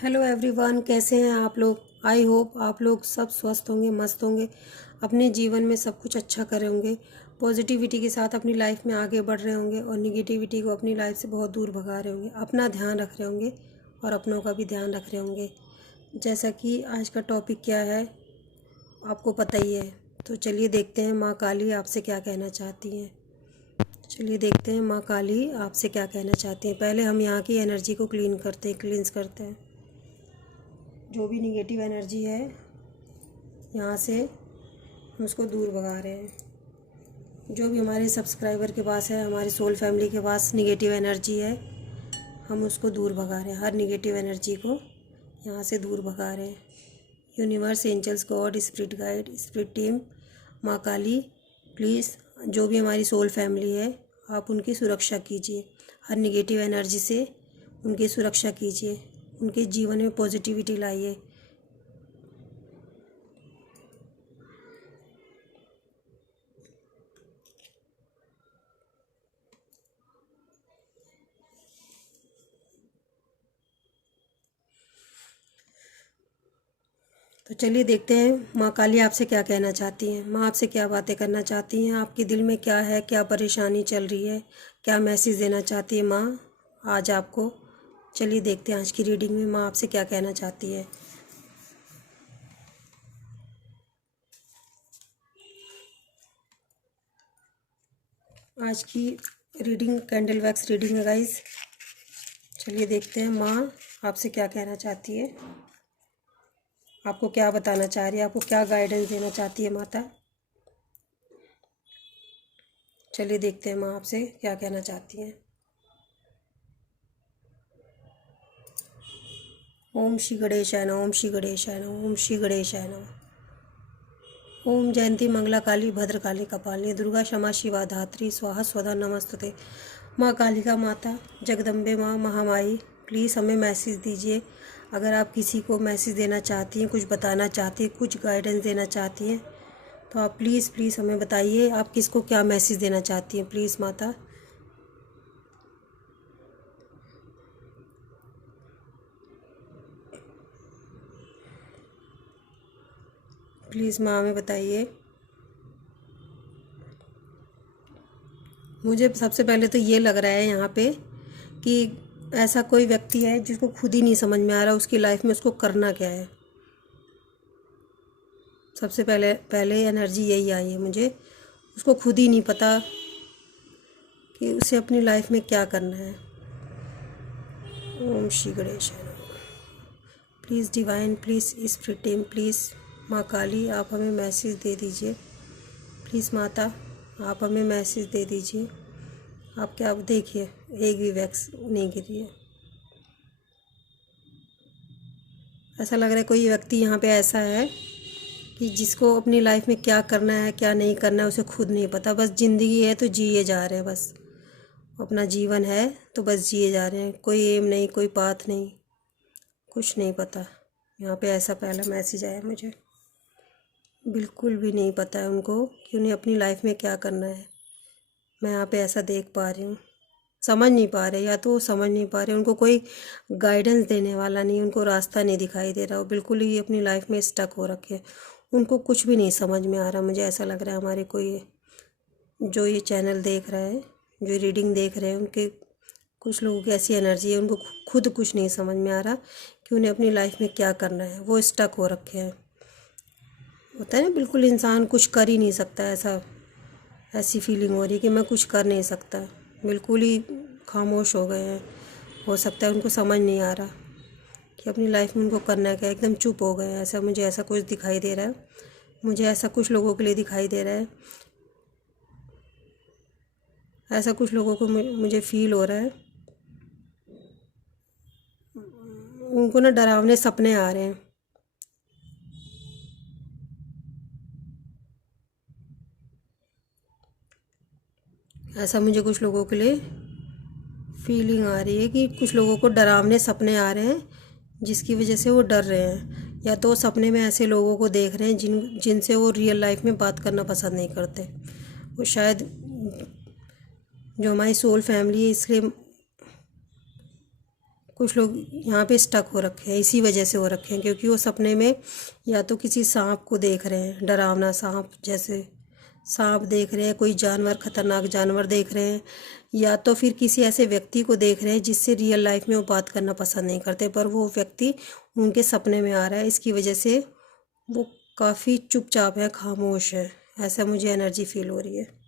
Hello everyone, कैसे हैं आप लोग। आई होप आप लोग सब स्वस्थ होंगे, मस्त होंगे, अपने जीवन में सब कुछ अच्छा कर रहे होंगे, पॉजिटिविटी के साथ अपनी लाइफ में आगे बढ़ रहे होंगे और निगेटिविटी को अपनी लाइफ से बहुत दूर भगा रहे होंगे, अपना ध्यान रख रहे होंगे और अपनों का भी ध्यान रख रहे होंगे। जैसा कि आज का टॉपिक क्या है आपको पता ही है, तो चलिए देखते हैं माँ काली आपसे क्या कहना चाहती हैं। चलिए देखते हैं माँ काली आपसे क्या कहना चाहती हैं। पहले हम यहाँ की एनर्जी को क्लींस करते हैं। जो भी निगेटिव एनर्जी है यहाँ से हम उसको दूर भगा रहे हैं। जो भी हमारे सब्सक्राइबर के पास है, हमारी सोल फैमिली के पास निगेटिव एनर्जी है, हम उसको दूर भगा रहे हैं। हर निगेटिव एनर्जी को यहाँ से दूर भगा रहे हैं। Universe, angels, God, spirit guide, spirit team, माँ काली, प्लीज़ जो भी हमारी सोल फैमिली है आप उनकी सुरक्षा कीजिए। हर निगेटिव एनर्जी से उनकी सुरक्षा कीजिए, उनके जीवन में पॉजिटिविटी लाइए। तो चलिए देखते हैं माँ काली आपसे क्या कहना चाहती हैं। माँ आपसे क्या बातें करना चाहती हैं, आपके दिल में क्या है, क्या परेशानी चल रही है, क्या मैसेज देना चाहती है माँ आज आपको। चलिए देखते हैं आज की रीडिंग में माँ आपसे क्या कहना चाहती है। आज की रीडिंग कैंडल वैक्स रीडिंग है गाइस। चलिए देखते हैं माँ आपसे क्या कहना चाहती है, आपको क्या बताना चाह रही है, आपको क्या गाइडेंस देना चाहती है माता। चलिए देखते हैं माँ आपसे क्या कहना चाहती हैं। ओम श्री गणेशाय नमः, ओम श्री गणेशाय नमः, ओम श्री गणेशाय नमः। ओम जयंती मंगला काली भद्रकाली कपालिनी दुर्गा क्षमा शिवा धात्री स्वाहा स्वधा नमस्तुते। माँ कालिका माता, जगदम्बे माँ, महामाई, प्लीज़ हमें मैसेज दीजिए। अगर आप किसी को मैसेज देना चाहती हैं, कुछ बताना चाहती हैं, कुछ गाइडेंस देना चाहती हैं, तो आप प्लीज़ हमें बताइए आप किसको क्या मैसेज देना चाहती हैं। प्लीज़ माता, प्लीज़ माँ हमें बताइए। मुझे सबसे पहले तो ये लग रहा है यहाँ पे कि ऐसा कोई व्यक्ति है जिसको खुद ही नहीं समझ में आ रहा उसकी लाइफ में उसको करना क्या है। सबसे पहले एनर्जी यही आई है मुझे, उसको खुद ही नहीं पता कि उसे अपनी लाइफ में क्या करना है। Om Shri Ganesh. Please divine, please spirit team, please माँ काली आप हमें मैसेज दे दीजिए। प्लीज़ माता आप हमें मैसेज दे दीजिए। आप क्या देखिए, एक भी वैक्स नहीं गिरी है। ऐसा लग रहा है कोई व्यक्ति यहाँ पे ऐसा है कि जिसको अपनी लाइफ में क्या करना है क्या नहीं करना है उसे खुद नहीं पता। बस ज़िंदगी है तो जिए जा रहे हैं, बस अपना जीवन है तो बस जिए जा रहे हैं। कोई एम नहीं, कोई पाथ नहीं, कुछ नहीं पता। यहाँ पे ऐसा पहला मैसेज आया मुझे, बिल्कुल भी नहीं पता है उनको कि उन्हें अपनी लाइफ में क्या करना है। मैं यहाँ पे ऐसा देख पा रही हूँ, समझ नहीं पा रहे, या तो वो समझ नहीं पा रहे, उनको कोई गाइडेंस देने वाला नहीं, उनको रास्ता नहीं दिखाई दे रहा, वो बिल्कुल ही अपनी लाइफ में स्टक हो रखे हैं, उनको कुछ भी नहीं समझ में आ रहा। मुझे ऐसा लग रहा है हमारे कोई जो ये चैनल देख रहा है, जो रीडिंग देख रहे हैं, उनके कुछ लोगों की ऐसी एनर्जी है उनको खुद कुछ नहीं समझ में आ रहा कि उन्हें अपनी लाइफ में क्या करना है, वो स्टक हो रखे हैं। होता है ना, बिल्कुल इंसान कुछ कर ही नहीं सकता, ऐसी फीलिंग हो रही है कि मैं कुछ कर नहीं सकता, बिल्कुल ही खामोश हो गए हैं। हो सकता है उनको समझ नहीं आ रहा कि अपनी लाइफ में उनको करना क्या, एकदम चुप हो गए हैं। ऐसा मुझे ऐसा कुछ दिखाई दे रहा है, मुझे ऐसा कुछ लोगों के लिए दिखाई दे रहा है, ऐसा कुछ लोगों को मुझे फील हो रहा है। उनको ना डरावने सपने आ रहे हैं। ऐसा मुझे कुछ लोगों के लिए फीलिंग आ रही है कि कुछ लोगों को डरावने सपने आ रहे हैं जिसकी वजह से वो डर रहे हैं, या तो सपने में ऐसे लोगों को देख रहे हैं जिनसे वो रियल लाइफ में बात करना पसंद नहीं करते। वो शायद जो हमारी सोल फैमिली है इसलिए कुछ लोग यहाँ पे स्टक हो रखे हैं, इसी वजह से हो रखे हैं क्योंकि वो सपने में या तो किसी सांप को देख रहे हैं, डरावना सांप, जैसे सांप देख रहे हैं, कोई जानवर, खतरनाक जानवर देख रहे हैं, या तो फिर किसी ऐसे व्यक्ति को देख रहे हैं जिससे रियल लाइफ में वो बात करना पसंद नहीं करते, पर वो व्यक्ति उनके सपने में आ रहा है। इसकी वजह से वो काफ़ी चुपचाप है, खामोश है, ऐसा मुझे एनर्जी फील हो रही है।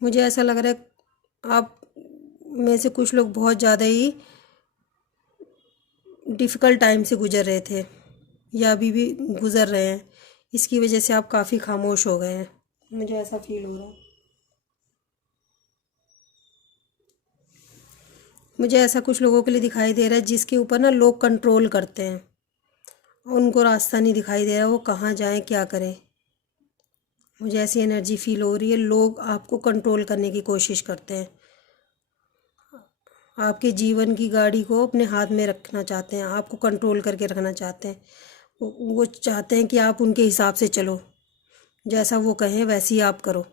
मुझे ऐसा लग रहा है आप में से कुछ लोग बहुत ज़्यादा ही डिफ़िकल्ट टाइम से गुजर रहे थे या अभी भी गुजर रहे हैं, इसकी वजह से आप काफ़ी खामोश हो गए हैं, मुझे ऐसा फील हो रहा है। मुझे ऐसा कुछ लोगों के लिए दिखाई दे रहा है जिसके ऊपर ना लोग कंट्रोल करते हैं, उनको रास्ता नहीं दिखाई दे रहा वो कहाँ जाएं, क्या करें। मुझे ऐसी एनर्जी फील हो रही है, लोग आपको कंट्रोल करने की कोशिश करते हैं, आपके जीवन की गाड़ी को अपने हाथ में रखना चाहते हैं, आपको कंट्रोल करके रखना चाहते हैं। वो चाहते हैं कि आप उनके हिसाब से चलो, जैसा वो कहें वैसे ही आप करो।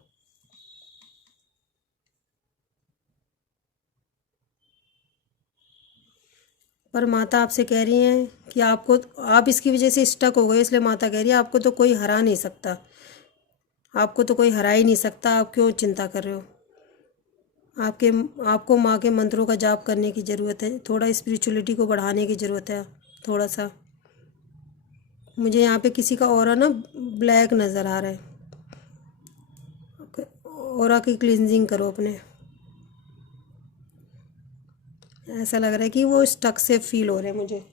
पर माता आपसे कह रही हैं कि आपको, आप इसकी वजह से स्टक हो गए, इसलिए माता कह रही है आपको तो कोई हरा नहीं सकता, आपको तो कोई हरा ही नहीं सकता, आप क्यों चिंता कर रहे हो। आपके आपको माँ के मंत्रों का जाप करने की ज़रूरत है, थोड़ा स्पिरिचुअलिटी को बढ़ाने की ज़रूरत है, थोड़ा सा। मुझे यहाँ पे किसी का ऑरा ना ब्लैक नज़र आ रहा है, ऑरा की क्लींजिंग करो अपने। ऐसा लग रहा है कि वो स्टक से फील हो रहे हैं मुझे।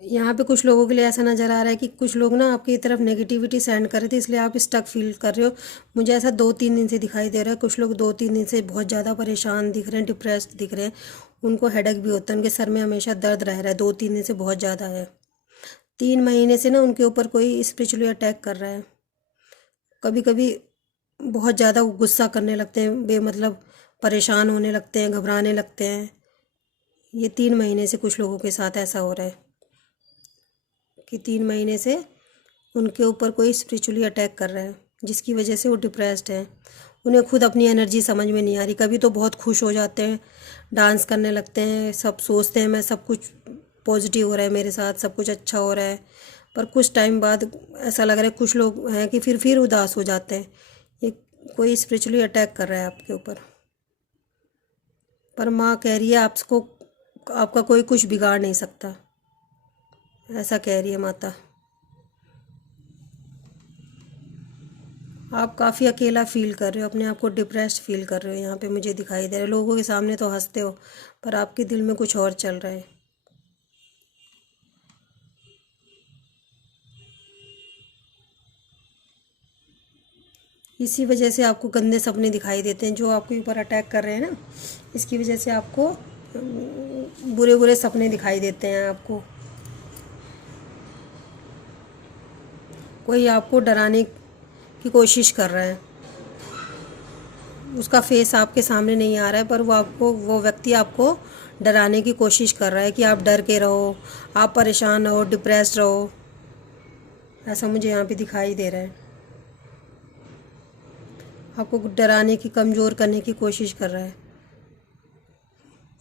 यहाँ पे कुछ लोगों के लिए ऐसा नज़र आ रहा है कि कुछ लोग ना आपकी तरफ नेगेटिविटी सेंड कर रहे थे, इसलिए आप स्टक फील कर रहे हो। मुझे ऐसा 2-3 दिन से दिखाई दे रहा है, कुछ लोग 2-3 दिन से बहुत ज़्यादा परेशान दिख रहे हैं, डिप्रेस्ड दिख रहे हैं, उनको हेडेक भी होता है, उनके सर में हमेशा दर्द रह रहा है, 2-3 दिन से बहुत ज़्यादा है। 3 महीने से ना उनके ऊपर कोई स्पिरिचुअली अटैक कर रहा है। कभी कभी बहुत ज़्यादा गुस्सा करने लगते हैं, बेमतलब परेशान होने लगते हैं, घबराने लगते हैं। ये 3 महीने से कुछ लोगों के साथ ऐसा हो रहा है कि 3 महीने से उनके ऊपर कोई स्पिरिचुअली अटैक कर रहा है, जिसकी वजह से वो डिप्रेस्ड हैं। उन्हें खुद अपनी एनर्जी समझ में नहीं आ रही, कभी तो बहुत खुश हो जाते हैं, डांस करने लगते हैं, सब सोचते हैं मैं सब कुछ पॉजिटिव हो रहा है मेरे साथ, सब कुछ अच्छा हो रहा है, पर कुछ टाइम बाद ऐसा लग रहा है, कुछ लोग हैं कि फिर उदास हो जाते हैं। ये कोई स्पिरिचुअली अटैक कर रहा है आपके ऊपर। पर माँ कह रही है आपको, आपका कोई कुछ बिगाड़ नहीं सकता, ऐसा कह रही है माता। आप काफ़ी अकेला फील कर रहे हो, अपने आप को डिप्रेस्ड फील कर रहे हो, यहाँ पे मुझे दिखाई दे रहा है। लोगों के सामने तो हंसते हो, पर आपके दिल में कुछ और चल रहा है। इसी वजह से आपको गंदे सपने दिखाई देते हैं, जो आपके ऊपर अटैक कर रहे हैं ना, इसकी वजह से आपको बुरे बुरे सपने दिखाई देते हैं। आपको कोई आपको डराने की कोशिश कर रहा है, उसका फेस आपके सामने नहीं आ रहा है, पर वो व्यक्ति आपको डराने की कोशिश कर रहा है कि आप डर के रहो, आप परेशान रहो, डिप्रेस्ड रहो, ऐसा मुझे यहाँ पे दिखाई दे रहा है। आपको डराने की, कमज़ोर करने की कोशिश कर रहा है।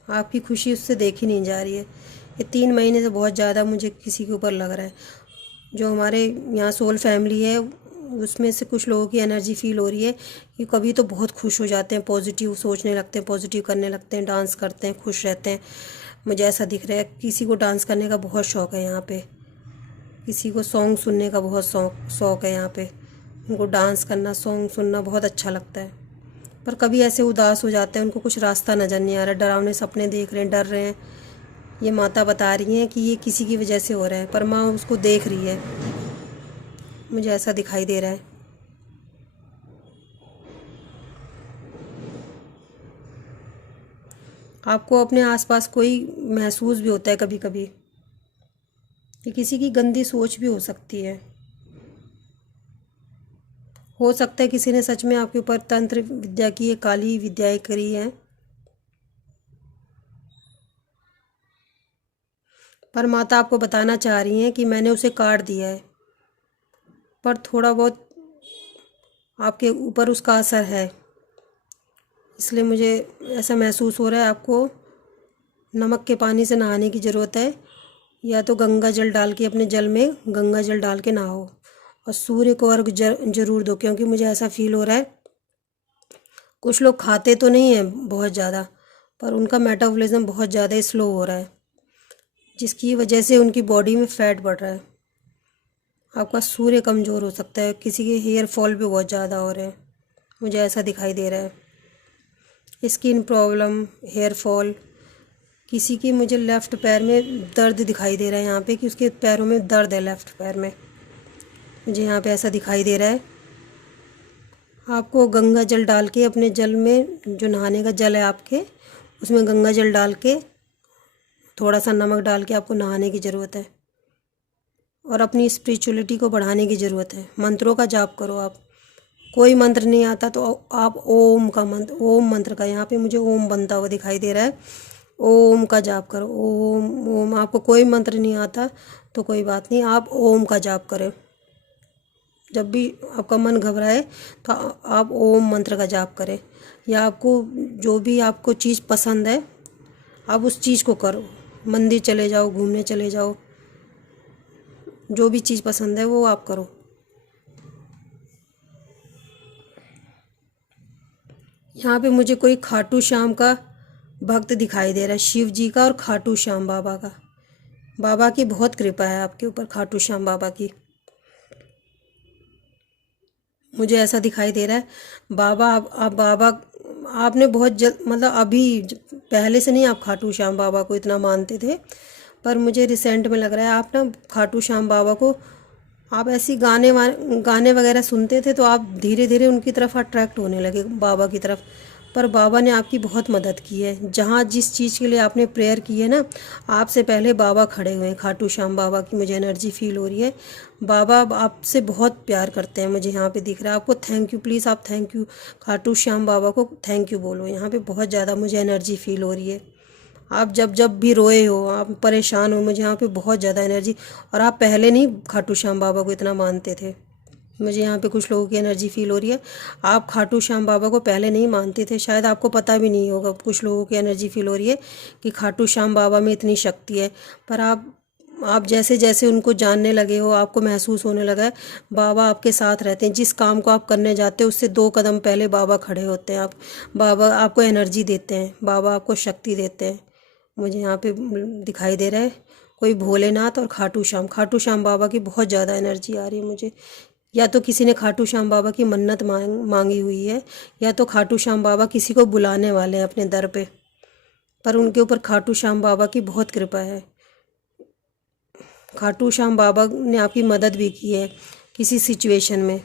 आपकी खुशी उससे देखी नहीं जा रही है। ये 3 महीने से बहुत ज़्यादा मुझे किसी के ऊपर लग रहा है। जो हमारे यहाँ सोल फैमिली है, उसमें से कुछ लोगों की एनर्जी फील हो रही है कि कभी तो बहुत खुश हो जाते हैं, पॉजिटिव सोचने लगते हैं, पॉजिटिव करने लगते हैं, डांस करते हैं, खुश रहते हैं। मुझे ऐसा दिख रहा है किसी को डांस करने का बहुत शौक़ है यहाँ पे, किसी को सॉन्ग सुनने का बहुत शौक़ है यहाँ पे, उनको डांस करना, सॉन्ग सुनना बहुत अच्छा लगता है। पर कभी ऐसे उदास हो जाते हैं, उनको कुछ रास्ता नज़र नहीं आ रहा, डरावने सपने देख रहे हैं, डर रहे हैं। ये माता बता रही हैं कि ये किसी की वजह से हो रहा है, पर माँ उसको देख रही है, मुझे ऐसा दिखाई दे रहा है। आपको अपने आसपास कोई महसूस भी होता है कभी कभी, ये किसी की गंदी सोच भी हो सकती है। हो सकता है किसी ने सच में आपके ऊपर तंत्र विद्या की, ये काली विद्याएं करी हैं। पर माता आपको बताना चाह रही हैं कि मैंने उसे काट दिया है, पर थोड़ा बहुत आपके ऊपर उसका असर है। इसलिए मुझे ऐसा महसूस हो रहा है आपको नमक के पानी से नहाने की ज़रूरत है, या तो गंगा जल डाल के अपने जल में गंगा जल डाल के नहाओ, और सूर्य को अर्घ जरूर दो, क्योंकि मुझे ऐसा फील हो रहा है कुछ लोग खाते तो नहीं हैं बहुत ज़्यादा, पर उनका मेटाबॉलिज्म बहुत ज़्यादा स्लो हो रहा है, जिसकी वजह से उनकी बॉडी में फैट बढ़ रहा है। आपका सूर्य कमज़ोर हो सकता है, किसी के हेयर फॉल भी बहुत ज़्यादा हो रहे हैं, मुझे ऐसा दिखाई दे रहा है। स्किन प्रॉब्लम, हेयर फॉल, किसी की मुझे लेफ़्ट पैर में दर्द दिखाई दे रहा है यहाँ पे, कि उसके पैरों में दर्द है लेफ़्ट पैर में, मुझे यहाँ पे ऐसा दिखाई दे रहा है। आपको गंगा जल डाल के अपने जल में, जो नहाने का जल है आपके, उसमें गंगा जल डाल के थोड़ा सा नमक डाल के आपको नहाने की ज़रूरत है, और अपनी स्पिरिचुअलिटी को बढ़ाने की ज़रूरत है। मंत्रों का जाप करो आप, कोई मंत्र नहीं आता तो आप ओम का मंत्र, ओम मंत्र का, यहाँ पे मुझे ओम बनता हुआ दिखाई दे रहा है, ओम का जाप करो। ओम ओम, आपको कोई मंत्र नहीं आता तो कोई बात नहीं, आप ओम का जाप करें। जब भी आपका मन घबराए तो आप ओम मंत्र का जाप करें, या आपको जो भी आपको चीज़ पसंद है आप उस चीज़ को करो, मंदिर चले जाओ, घूमने चले जाओ, जो भी चीज़ पसंद है वो आप करो। यहाँ पे मुझे कोई खाटू श्याम का भक्त दिखाई दे रहा है, शिव जी का और खाटू श्याम बाबा का। बाबा की बहुत कृपा है आपके ऊपर, खाटू श्याम बाबा की, मुझे ऐसा दिखाई दे रहा है। बाबा आप बाबा आपने बहुत मतलब अभी पहले से नहीं आप खाटू श्याम बाबा को इतना मानते थे, पर मुझे रिसेंट में लग रहा है आप ना खाटू श्याम बाबा को, आप ऐसी गाने वगैरह सुनते थे तो आप धीरे धीरे उनकी तरफ अट्रैक्ट होने लगे, बाबा की तरफ। पर बाबा ने आपकी बहुत मदद की है, जहाँ जिस चीज़ के लिए आपने प्रेयर की है ना, आपसे पहले बाबा खड़े हुए हैं। खाटू श्याम बाबा की मुझे एनर्जी फील हो रही है, बाबा आपसे बहुत प्यार करते हैं, मुझे यहाँ पे दिख रहा है। आपको थैंक यू, प्लीज़ आप थैंक यू, खाटू श्याम बाबा को थैंक यू बोलो। यहाँ पे बहुत ज़्यादा मुझे एनर्जी फील हो रही है। आप जब जब भी रोए हो, आप परेशान हो, मुझे यहाँ पे बहुत ज़्यादा एनर्जी, और आप पहले नहीं खाटू श्याम बाबा को इतना मानते थे, मुझे यहाँ पे कुछ लोगों की एनर्जी फील हो रही है। आप खाटू श्याम बाबा को पहले नहीं मानते थे, शायद आपको पता भी नहीं होगा, कुछ लोगों की एनर्जी फील हो रही है कि खाटू श्याम बाबा में इतनी शक्ति है। पर आप जैसे जैसे उनको जानने लगे हो, आपको महसूस होने लगा है बाबा आपके साथ रहते हैं। जिस काम को आप करने जाते हो उससे 2 कदम पहले बाबा खड़े होते हैं। बाबा आपको एनर्जी देते हैं, बाबा आपको शक्ति देते हैं। मुझे यहाँ पे दिखाई दे रहा है कोई भोलेनाथ और खाटू श्याम बाबा की बहुत ज़्यादा एनर्जी आ रही है मुझे। या तो किसी ने खाटू श्याम बाबा की मन्नत मांगी हुई है, या तो खाटू श्याम बाबा किसी को बुलाने वाले हैं अपने दर पे, पर उनके ऊपर खाटू श्याम बाबा की बहुत कृपा है। खाटू श्याम बाबा ने आपकी मदद भी की है किसी सिचुएशन में,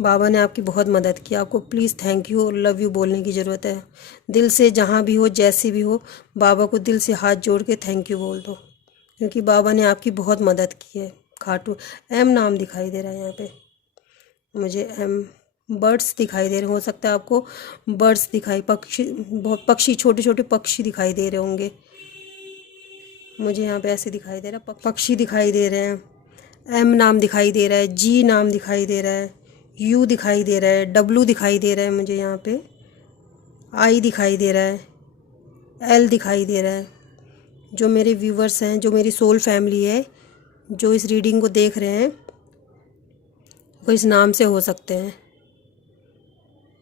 बाबा ने आपकी बहुत मदद की। आपको प्लीज़ थैंक यू और लव यू बोलने की ज़रूरत है, दिल से, जहाँ भी हो, जैसे भी हो, बाबा को दिल से हाथ जोड़ के थैंक यू बोल दो, क्योंकि बाबा ने आपकी बहुत मदद की है। खाटू एम नाम दिखाई दे रहा है यहाँ पे मुझे, एम बर्ड्स दिखाई दे रहे, हो सकता है आपको बर्ड्स दिखाई, पक्षी, बहुत पक्षी, छोटे छोटे पक्षी दिखाई दे रहे होंगे, मुझे यहाँ पे ऐसे दिखाई दे रहा है, पक्षी दिखाई दे रहे हैं। एम नाम दिखाई दे रहा है, जी नाम दिखाई दे रहा है, यू दिखाई दे रहा है, डब्लू दिखाई दे रहा है मुझे यहाँ पे, आई दिखाई दे रहा है, एल दिखाई दे रहा है। जो मेरे व्यूवर्स हैं, जो मेरी सोल फैमिली है, जो इस रीडिंग को देख रहे हैं, वो इस नाम से हो सकते हैं,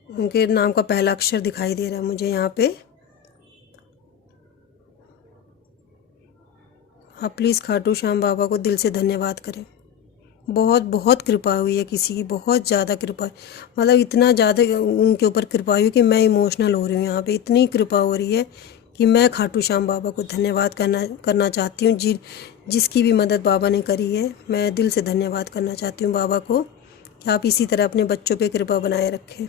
उनके नाम का पहला अक्षर दिखाई दे रहा है मुझे यहाँ पे। आप प्लीज़ खाटू श्याम बाबा को दिल से धन्यवाद करें, बहुत बहुत कृपा हुई है किसी की, बहुत ज़्यादा कृपा, मतलब इतना ज़्यादा उनके ऊपर कृपा हुई कि मैं इमोशनल हो रही हूँ यहाँ पे, इतनी कृपा हो रही है कि मैं खाटू श्याम बाबा को धन्यवाद करना चाहती हूँ। जिसकी भी मदद बाबा ने करी है, मैं दिल से धन्यवाद करना चाहती हूँ बाबा को, कि आप इसी तरह अपने बच्चों पे कृपा बनाए रखें।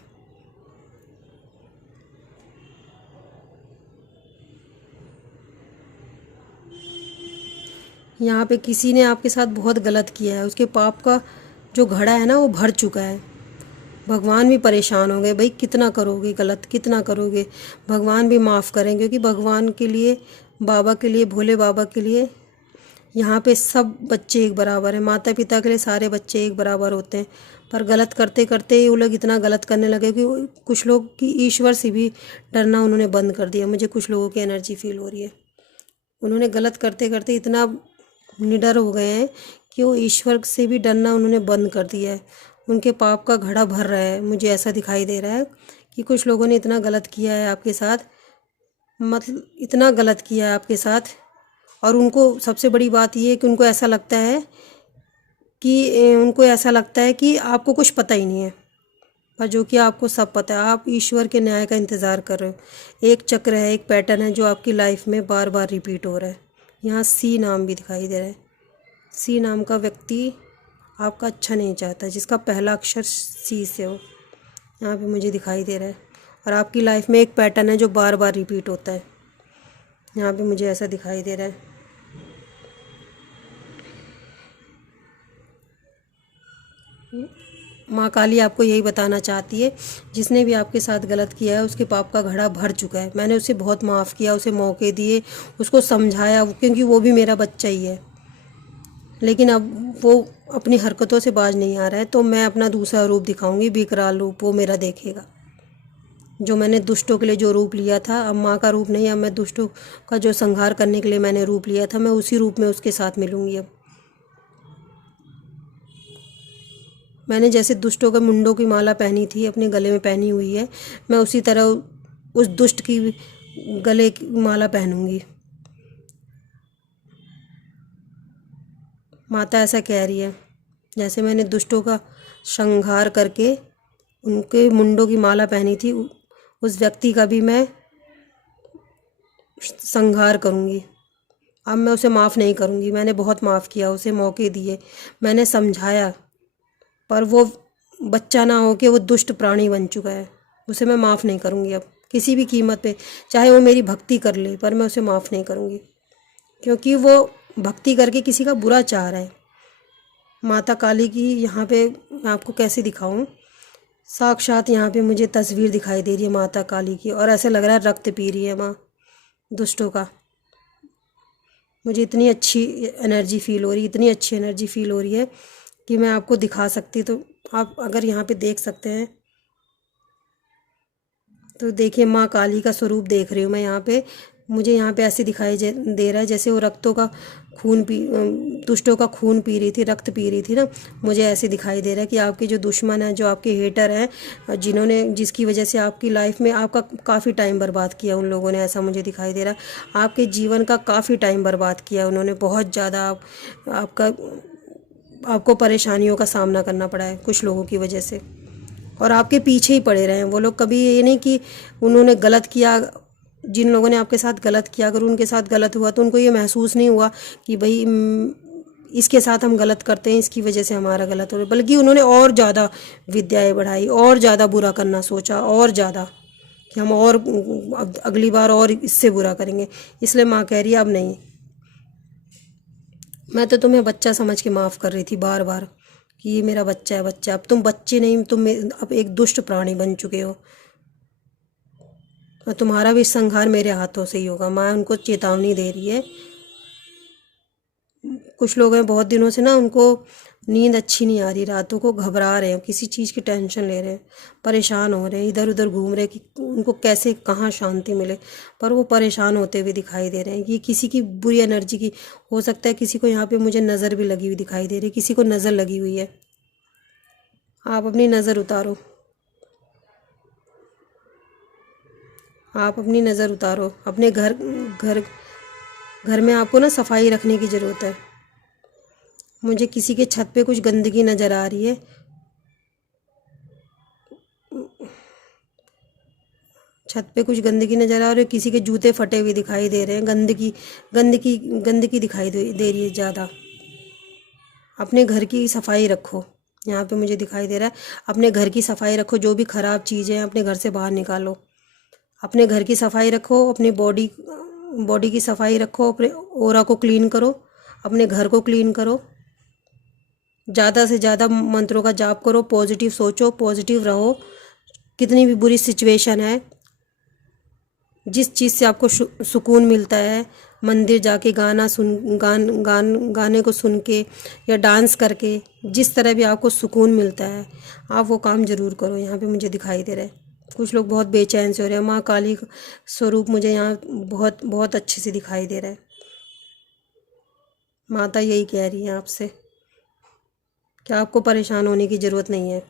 यहाँ पे किसी ने आपके साथ बहुत गलत किया है, उसके पाप का जो घड़ा है ना वो भर चुका है। भगवान भी परेशान हो गए, भाई कितना करोगे गलत, कितना करोगे। भगवान भी माफ़ करें, क्योंकि भगवान के लिए बाबा के लिए, भोले बाबा के लिए यहाँ पे सब बच्चे एक बराबर हैं। माता पिता के लिए सारे बच्चे एक बराबर होते हैं, पर गलत करते करते ही वो लोग इतना गलत करने लगे कि कुछ लोग की ईश्वर से भी डरना उन्होंने बंद कर दिया। मुझे कुछ लोगों की एनर्जी फील हो रही है, उन्होंने गलत करते करते इतना निडर हो गए हैं कि वो ईश्वर से भी डरना उन्होंने बंद कर दिया है। उनके पाप का घड़ा भर रहा है। मुझे ऐसा दिखाई दे रहा है कि कुछ लोगों ने इतना गलत किया है आपके साथ, मतलब इतना गलत किया है आपके साथ। और उनको सबसे बड़ी बात ये है कि उनको ऐसा लगता है कि आपको कुछ पता ही नहीं है, पर जो कि आपको सब पता है। आप ईश्वर के न्याय का इंतज़ार कर रहे हो। एक चक्र है, एक पैटर्न है जो आपकी लाइफ में बार बार रिपीट हो रहा है। यहाँ सी नाम भी दिखाई दे रहा है। सी नाम का व्यक्ति आपका अच्छा नहीं चाहता, जिसका पहला अक्षर सी से हो, यहाँ पे मुझे दिखाई दे रहा है। और आपकी लाइफ में एक पैटर्न है जो बार बार रिपीट होता है, यहाँ पे मुझे ऐसा दिखाई दे रहा है। माँ काली आपको यही बताना चाहती है, जिसने भी आपके साथ गलत किया है उसके पाप का घड़ा भर चुका है। मैंने उसे बहुत माफ़ किया, उसे मौके दिए, उसको समझाया, क्योंकि वो भी मेरा बच्चा ही है। लेकिन अब वो अपनी हरकतों से बाज नहीं आ रहा है, तो मैं अपना दूसरा रूप दिखाऊंगी, विकराल रूप, वो मेरा देखेगा। जो मैंने दुष्टों के लिए जो रूप लिया था, अब माँ का रूप नहीं, अब मैं दुष्टों का जो संहार करने के लिए मैंने रूप लिया था, मैं उसी रूप में उसके साथ मिलूंगी। अब मैंने जैसे दुष्टों के मुंडों की माला पहनी थी, अपने गले में पहनी हुई है, मैं उसी तरह उस दुष्ट की गले की माला पहनूंगी। माता ऐसा कह रही है, जैसे मैंने दुष्टों का संहार करके उनके मुंडों की माला पहनी थी, उस व्यक्ति का भी मैं संहार करूंगी। अब मैं उसे माफ़ नहीं करूंगी। मैंने बहुत माफ़ किया, उसे मौके दिए, मैंने समझाया, पर वो बच्चा ना हो के वो दुष्ट प्राणी बन चुका है। उसे मैं माफ़ नहीं करूंगी अब किसी भी कीमत पे, चाहे वो मेरी भक्ति कर ले, पर मैं उसे माफ़ नहीं करूंगी, क्योंकि वो भक्ति करके किसी का बुरा चाह रहा है। माता काली की यहाँ पे मैं आपको कैसे दिखाऊं, साक्षात यहाँ पे मुझे तस्वीर दिखाई दे रही है माता काली की, और ऐसे लग रहा है रक्त पी रही है माँ दुष्टों का। मुझे इतनी अच्छी एनर्जी फील हो रही, इतनी अच्छी एनर्जी फील हो रही है कि मैं आपको दिखा सकती, तो आप अगर यहाँ पे देख सकते हैं तो देखिए, माँ काली का स्वरूप देख रही हूँ मैं यहाँ पे। मुझे यहाँ पे ऐसे दिखाई दे रहा है जैसे वो रक्तों का खून दुष्टों का खून पी रही थी, रक्त पी रही थी ना। मुझे ऐसे दिखाई दे रहा है कि आपके जो दुश्मन हैं, जो आपके हेटर हैं, जिसकी वजह से आपकी लाइफ में आपका काफ़ी टाइम बर्बाद किया उन लोगों ने, ऐसा मुझे दिखाई दे रहा है। आपके जीवन का काफ़ी टाइम बर्बाद किया उन्होंने, बहुत ज़्यादा। आपको परेशानियों का सामना करना पड़ा है कुछ लोगों की वजह से, और आपके पीछे ही पड़े रहे हैं वो लोग। कभी ये नहीं कि उन्होंने गलत किया, जिन लोगों ने आपके साथ गलत किया, अगर उनके साथ गलत हुआ तो उनको ये महसूस नहीं हुआ कि भाई इसके साथ हम गलत करते हैं, इसकी वजह से हमारा गलत हो रहा है, बल्कि उन्होंने और ज़्यादा विद्याएं बढ़ाई, और ज़्यादा बुरा करना सोचा, और ज़्यादा कि हम और अगली बार और इससे बुरा करेंगे। इसलिए माँ कह रही है अब नहीं। मैं तो तुम्हें बच्चा समझ के माफ़ कर रही थी बार बार कि ये मेरा बच्चा है, बच्चा। अब तुम बच्चे नहीं, तुम अब एक दुष्ट प्राणी बन चुके हो, और तुम्हारा भी संहार मेरे हाथों से ही होगा। माँ उनको चेतावनी दे रही है। कुछ लोग हैं बहुत दिनों से ना, उनको नींद अच्छी नहीं आ रही, रातों को घबरा रहे हैं, किसी चीज़ की टेंशन ले रहे हैं, परेशान हो रहे हैं, इधर उधर घूम रहे हैं कि उनको कैसे कहाँ शांति मिले, पर वो परेशान होते हुए दिखाई दे रहे हैं। ये किसी की बुरी एनर्जी की हो सकता है। किसी को यहाँ पे मुझे नज़र भी लगी हुई दिखाई दे रही है, किसी को नज़र लगी हुई है। आप अपनी नज़र उतारो, आप अपनी नज़र उतारो। अपने घर घर में आपको ना सफाई रखने की ज़रूरत है। मुझे किसी के छत पे कुछ गंदगी नज़र आ रही है। छत पे कुछ गंदगी नज़र आ रही है, किसी के जूते फटे हुए दिखाई दे रहे हैं, गंदगी दिखाई दे रही है ज़्यादा। अपने घर की सफाई रखो, यहाँ पे मुझे दिखाई दे रहा है। अपने घर की सफाई रखो, जो भी ख़राब चीज़ें हैं अपने घर से बाहर निकालो। अपने घर की सफाई रखो, अपनी बॉडी की सफाई रखो, अपने ओरा को क्लीन करो, अपने घर को क्लीन करो। ज़्यादा से ज़्यादा मंत्रों का जाप करो, पॉजिटिव सोचो, पॉजिटिव रहो। कितनी भी बुरी सिचुएशन है, जिस चीज़ से आपको सुकून मिलता है, मंदिर जाके गाने को सुन के या डांस करके, जिस तरह भी आपको सुकून मिलता है आप वो काम ज़रूर करो। यहाँ पे मुझे दिखाई दे रहा है कुछ लोग बहुत बेचैन से हो रहे हैं। माँ काली का स्वरूप मुझे यहाँ बहुत बहुत अच्छे से दिखाई दे रहा है। माता यही कह रही है आपसे कि आपको परेशान होने की ज़रूरत नहीं है।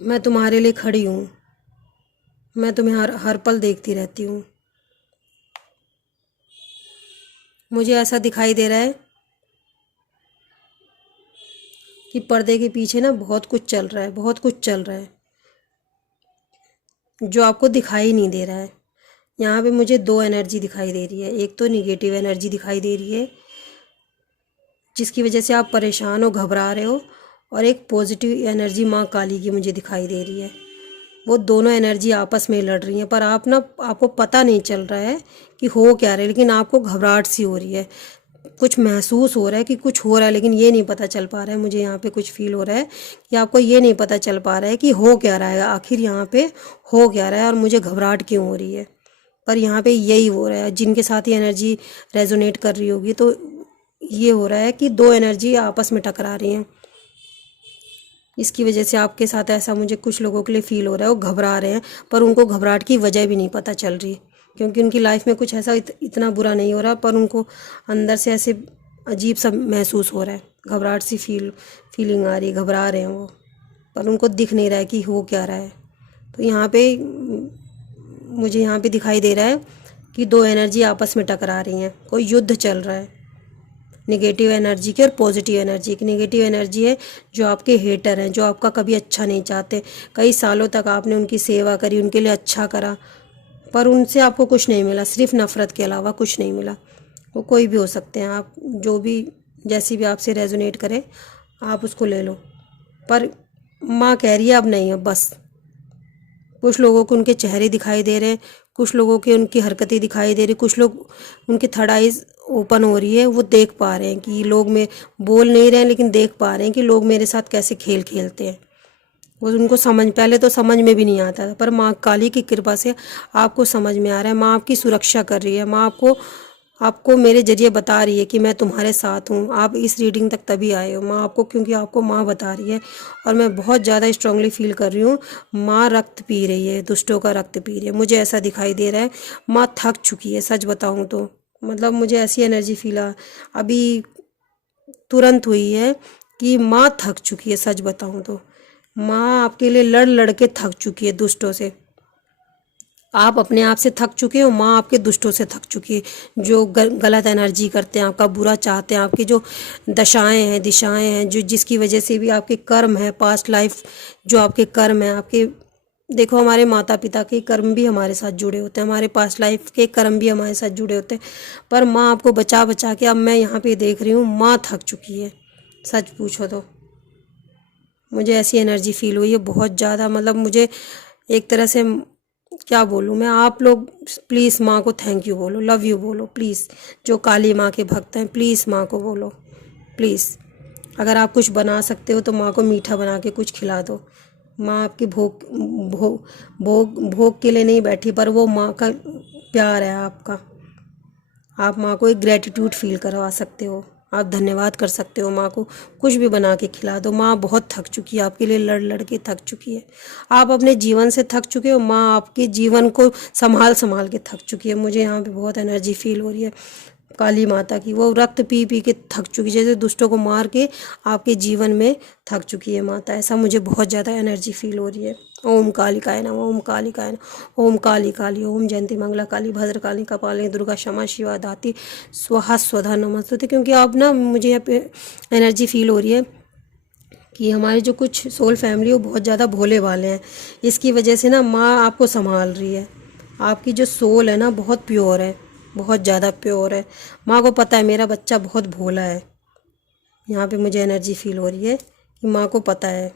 मैं तुम्हारे लिए खड़ी हूँ, मैं तुम्हें हर पल देखती रहती हूँ। मुझे ऐसा दिखाई दे रहा है कि पर्दे के पीछे ना बहुत कुछ चल रहा है, बहुत कुछ चल रहा है जो आपको दिखाई नहीं दे रहा है। यहाँ पे मुझे दो एनर्जी दिखाई दे रही है। एक तो निगेटिव एनर्जी दिखाई दे रही है जिसकी वजह से आप परेशान हो, घबरा रहे हो, और एक पॉजिटिव एनर्जी माँ काली की मुझे दिखाई दे रही है। वो दोनों एनर्जी आपस में लड़ रही हैं, पर आपको पता नहीं चल रहा है कि हो क्या रहा है, लेकिन आपको घबराहट सी हो रही है। कुछ महसूस हो रहा है कि कुछ हो रहा है, लेकिन ये नहीं पता चल पा रहा है। मुझे यहाँ पे कुछ फील हो रहा है कि आपको ये नहीं पता चल पा रहा है कि हो क्या रहा है, आखिर यहाँ पे हो क्या रहा है और मुझे घबराहट क्यों हो रही है। पर यहाँ पे यही हो रहा है, जिनके साथ ये एनर्जी रेजोनेट कर रही होगी तो ये हो रहा है कि दो एनर्जी आपस में टकरा रही हैं। इसकी वजह से आपके साथ ऐसा मुझे कुछ लोगों के लिए फ़ील हो रहा है। वो घबरा रहे हैं पर उनको घबराहट की वजह भी नहीं पता चल रही, क्योंकि उनकी लाइफ में कुछ ऐसा इतना बुरा नहीं हो रहा, पर उनको अंदर से ऐसे अजीब सा महसूस हो रहा है। घबराहट सी फीलिंग आ रही है, घबरा रहे हैं वो, पर उनको दिख नहीं रहा है कि हो क्या रहा है। तो यहाँ पे मुझे यहाँ पे दिखाई दे रहा है कि दो एनर्जी आपस में टकरा रही हैं, कोई युद्ध चल रहा है नेगेटिव एनर्जी की और पॉजिटिव एनर्जी की। नेगेटिव एनर्जी है जो आपके हेटर हैं, जो आपका कभी अच्छा नहीं चाहते। कई सालों तक आपने उनकी सेवा करी, उनके लिए अच्छा करा, पर उनसे आपको कुछ नहीं मिला, सिर्फ नफ़रत के अलावा कुछ नहीं मिला। वो कोई भी हो सकते हैं, आप जो भी जैसी भी आपसे रेजोनेट करे आप उसको ले लो। पर माँ कह रही है अब नहीं, अब बस। कुछ लोगों को उनके चेहरे दिखाई दे रहे हैं, कुछ लोगों के उनकी हरकतें दिखाई दे रही, कुछ लोग उनकी थर्ड आइज ओपन हो रही है। वो देख पा रहे हैं कि लोग में बोल नहीं रहे हैं, लेकिन देख पा रहे हैं कि लोग मेरे साथ कैसे खेल खेलते हैं। वो उनको पहले तो समझ में भी नहीं आता था, पर माँ काली की कृपा से आपको समझ में आ रहा है। माँ आपकी सुरक्षा कर रही है। माँ आपको मेरे जरिए बता रही है कि मैं तुम्हारे साथ हूँ। आप इस रीडिंग तक तभी आए हो। माँ आपको, क्योंकि आपको माँ बता रही है, और मैं बहुत ज़्यादा स्ट्रांगली फील कर रही हूँ। माँ रक्त पी रही है, दुष्टों का रक्त पी रही है, मुझे ऐसा दिखाई दे रहा है। माँ थक चुकी है, सच बताऊँ तो। मतलब मुझे ऐसी एनर्जी फील अभी तुरंत हुई है कि माँ थक चुकी है, सच बताऊँ तो। माँ आपके लिए लड़ लड़ के थक चुकी है दुष्टों से। आप अपने आप से थक चुके हो, माँ आपके दुष्टों से थक चुकी है, जो गलत एनर्जी करते हैं, आपका बुरा चाहते हैं, आपकी जो दशाएं हैं, दिशाएं हैं, जो जिसकी वजह से भी आपके कर्म है, पास्ट लाइफ जो आपके कर्म है, आपके देखो हमारे माता पिता के कर्म भी हमारे साथ जुड़े होते हैं, हमारे पास्ट लाइफ के कर्म भी हमारे साथ जुड़े होते हैं। पर माँ आपको बचा बचा के, अब मैं यहाँ पे देख रही हूँ माँ थक चुकी है। सच पूछो तो मुझे ऐसी एनर्जी फील हुई है बहुत ज़्यादा। मतलब मुझे एक तरह से क्या बोलूँ मैं। आप लोग प्लीज़ माँ को थैंक यू बोलो, लव यू बोलो प्लीज़। जो काली माँ के भक्त हैं प्लीज़ माँ को बोलो प्लीज़। अगर आप कुछ बना सकते हो तो माँ को मीठा बना के कुछ खिला दो। माँ आपकी भोग भोग भोग भोग के लिए नहीं बैठी, पर वो माँ का प्यार है आपका। आप माँ को एक ग्रेटिट्यूड फील करवा सकते हो, आप धन्यवाद कर सकते हो। माँ को कुछ भी बना के खिला दो। माँ बहुत थक चुकी है, आपके लिए लड़ लड़ के थक चुकी है। आप अपने जीवन से थक चुके हो, माँ आपके जीवन को संभाल संभाल के थक चुकी है। मुझे यहाँ पे बहुत एनर्जी फील हो रही है काली माता की। वो रक्त पी पी के थक चुकी, जैसे दुष्टों को मार के आपके जीवन में थक चुकी है माता। ऐसा मुझे बहुत ज़्यादा एनर्जी फील हो रही है। ओम कालिकाय नमः, ओम कालिकाय नमः, ओम काली काली, ओम जयंती मंगला काली, भद्रकाली कपालिनी, दुर्गा क्षमा शिवा दाती स्वाहा स्वधा नमस्तुते। क्योंकि अब ना मुझे यहाँ पे एनर्जी फील हो रही है कि हमारे जो कुछ सोल फैमिली वो बहुत ज़्यादा भोले वाले हैं। इसकी वजह से ना माँ आपको संभाल रही है। आपकी जो सोल है ना बहुत प्योर है, बहुत ज़्यादा प्योर है। माँ को पता है मेरा बच्चा बहुत भोला है। यहाँ पे मुझे एनर्जी फील हो रही है कि माँ को पता है,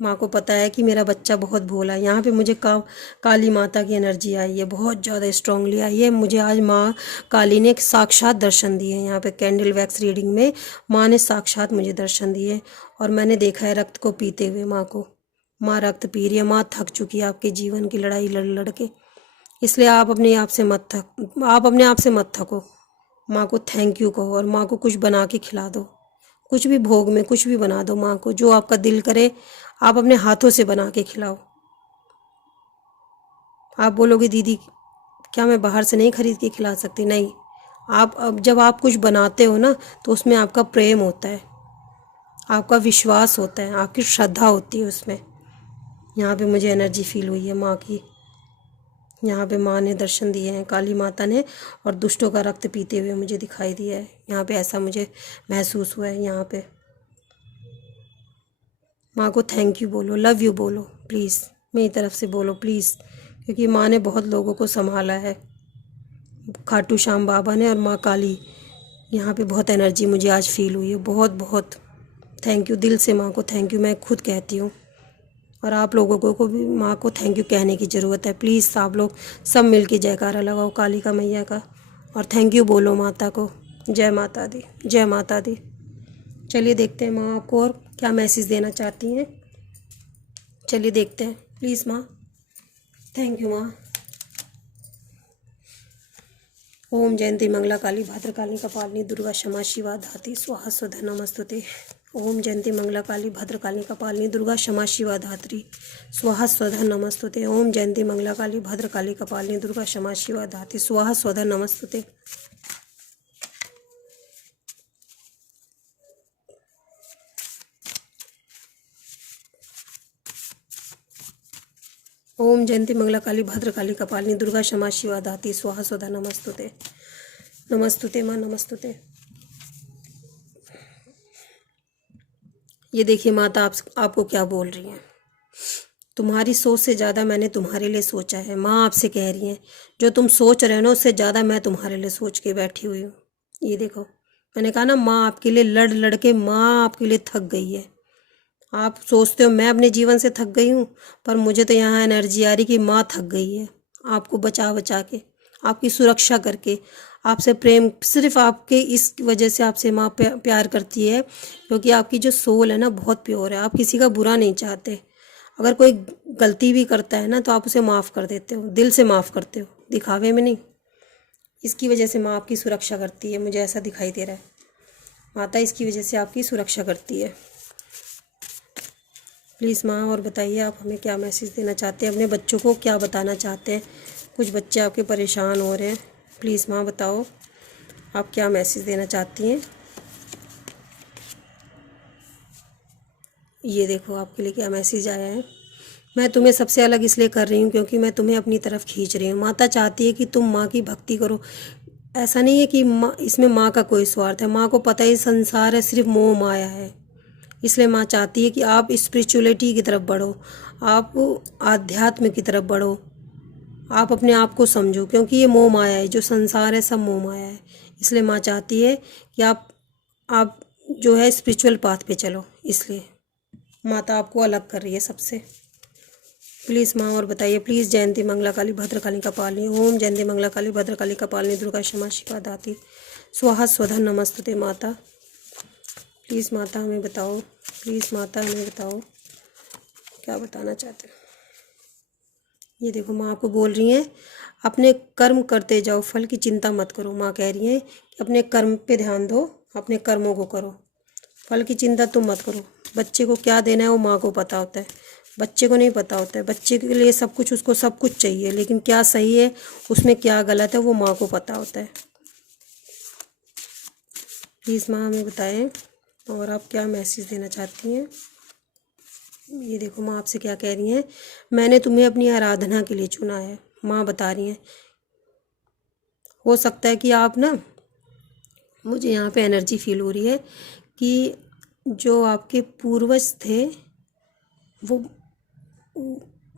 माँ को पता है कि मेरा बच्चा बहुत भोला है। यहाँ पे मुझे काली माता की एनर्जी आई है, बहुत ज़्यादा स्ट्रांगली आई है। मुझे आज माँ काली ने साक्षात दर्शन दिए हैं। यहाँ पे कैंडल वैक्स रीडिंग में माँ ने साक्षात मुझे दर्शन दिए, और मैंने देखा है रक्त को पीते हुए माँ को। माँ रक्त पी रही है, माँ थक चुकी है आपके जीवन की लड़ाई लड़ लड़ के। इसलिए आप अपने आप से मत थक आप अपने आप से मत थको। माँ को थैंक यू कहो और माँ को कुछ बना के खिला दो। कुछ भी भोग में कुछ भी बना दो माँ को, जो आपका दिल करे आप अपने हाथों से बना के खिलाओ। आप बोलोगे दीदी क्या मैं बाहर से नहीं खरीद के खिला सकती? नहीं, आप अब जब आप कुछ बनाते हो ना तो उसमें आपका प्रेम होता है, आपका विश्वास होता है, आपकी श्रद्धा होती है उसमें। यहाँ पे मुझे एनर्जी फील हुई है माँ की। यहाँ पे माँ ने दर्शन दिए हैं, काली माता ने, और दुष्टों का रक्त पीते हुए मुझे दिखाई दिया है। यहाँ पे ऐसा मुझे महसूस हुआ है। यहाँ पे माँ को थैंक यू बोलो, लव यू बोलो प्लीज़, मेरी तरफ से बोलो प्लीज़, क्योंकि माँ ने बहुत लोगों को संभाला है, खाटू श्याम बाबा ने और माँ काली। यहाँ पे बहुत एनर्जी मुझे आज फील हुई है। बहुत बहुत थैंक यू, दिल से माँ को थैंक यू मैं खुद कहती हूँ। और आप लोगों को भी माँ को थैंक यू कहने की ज़रूरत है। प्लीज़ आप लोग सब मिल के जयकारा लगाओ कालिका मैया का और थैंक यू बोलो माता को। जय माता दी, जय माता दी। चलिए देखते हैं माँ आपको और क्या मैसेज देना चाहती हैं। चलिए देखते हैं, प्लीज़ माँ। थैंक यू माँ। ओम जयंती मंगला काली भद्रकाली कपालिनी दुर्गा क्षमा शिवा धात्री स्वाहा स्वधा नमस्तुते। ओम जयंती मंगला काली भद्रकाली कपालिनी दुर्गा क्षमा शिवा धात्री स्वाहा स्वधा नमस्तुते। ओम जयंती मंगला काली भद्रकाली कपालिनी दुर्गा क्षमा शिवा धात्री स्वाहा स्वधा नमस्तुते। ओम जयंती मंगला काली भद्रकाली कपालिनी दुर्गा क्षमा शिवा धात्री स्वाहा स्वधा नमस्तुते। नमस्तुते माँ, नमस्तुते। ये देखिए माता आपको क्या बोल रही हैं। तुम्हारी सोच से ज़्यादा मैंने तुम्हारे लिए सोचा है। माँ आपसे कह रही हैं जो तुम सोच रहे हो ना उससे ज़्यादा मैं तुम्हारे लिए सोच के बैठी हुई हूँ। ये देखो, मैंने कहा ना माँ आपके लिए लड़ लड़ के माँ आपके लिए थक गई है। आप सोचते हो मैं अपने जीवन से थक गई हूँ, पर मुझे तो यहाँ एनर्जी आ रही कि माँ थक गई है आपको बचा बचा के, आपकी सुरक्षा करके, आपसे प्रेम, सिर्फ आपके इस वजह से आपसे माँ प्यार करती है क्योंकि आपकी जो सोल है ना बहुत प्योर है। आप किसी का बुरा नहीं चाहते। अगर कोई गलती भी करता है ना तो आप उसे माफ़ कर देते हो, दिल से माफ़ करते हो, दिखावे में नहीं। इसकी वजह से माँ आपकी सुरक्षा करती है, मुझे ऐसा दिखाई दे रहा है। माता इसकी वजह से आपकी सुरक्षा करती है। प्लीज़ माँ और बताइए आप हमें क्या मैसेज देना चाहते हैं, अपने बच्चों को क्या बताना चाहते हैं। कुछ बच्चे आपके परेशान हो रहे हैं, प्लीज़ माँ बताओ आप क्या मैसेज देना चाहती हैं। ये देखो आपके लिए क्या मैसेज आया है। मैं तुम्हें सबसे अलग इसलिए कर रही हूँ क्योंकि मैं तुम्हें अपनी तरफ खींच रही हूँ। माता चाहती है कि तुम माँ की भक्ति करो। ऐसा नहीं है कि माँ, इसमें माँ का कोई स्वार्थ है। माँ को पता है संसार है सिर्फ मोह माया है, इसलिए माँ चाहती है कि आप स्पिरिचुअलिटी की तरफ बढ़ो, आप आध्यात्म की तरफ बढ़ो, आप अपने आप को समझो, क्योंकि ये मोह माया है, जो संसार है सब मोह माया है। इसलिए माँ चाहती है कि आप जो है स्पिरिचुअल पाथ पे चलो। इसलिए माता आपको अलग कर रही है सबसे। प्लीज़ माँ और बताइए। प्लीज़ जयंती मंगला काली भद्रकाली कपालिनी। ओम जयंती मंगला काली भद्रकाली कपालिनी दुर्गा क्षमा शिवा धात्री स्वाहा स्वधा नमस्तुते। माता प्लीज़ माता हमें बताओ, प्लीज़ माता हमें बताओ क्या बताना चाहते हो। ये देखो माँ आपको बोल रही हैं अपने कर्म करते जाओ, फल की चिंता मत करो। माँ कह रही हैं कि अपने कर्म पे ध्यान दो, अपने कर्मों को करो, फल की चिंता तुम मत करो। बच्चे को क्या देना है वो माँ को पता होता है, बच्चे को नहीं पता होता है। बच्चे के लिए सब कुछ, उसको सब कुछ चाहिए, लेकिन क्या सही है उसमें क्या गलत है वो माँ को पता होता है। प्लीज़ माँ हमें बताएं और आप क्या मैसेज देना चाहती हैं। ये देखो माँ आपसे क्या कह रही हैं, मैंने तुम्हें अपनी आराधना के लिए चुना है। माँ बता रही हैं हो सकता है कि आप ना, मुझे यहाँ पे एनर्जी फील हो रही है कि जो आपके पूर्वज थे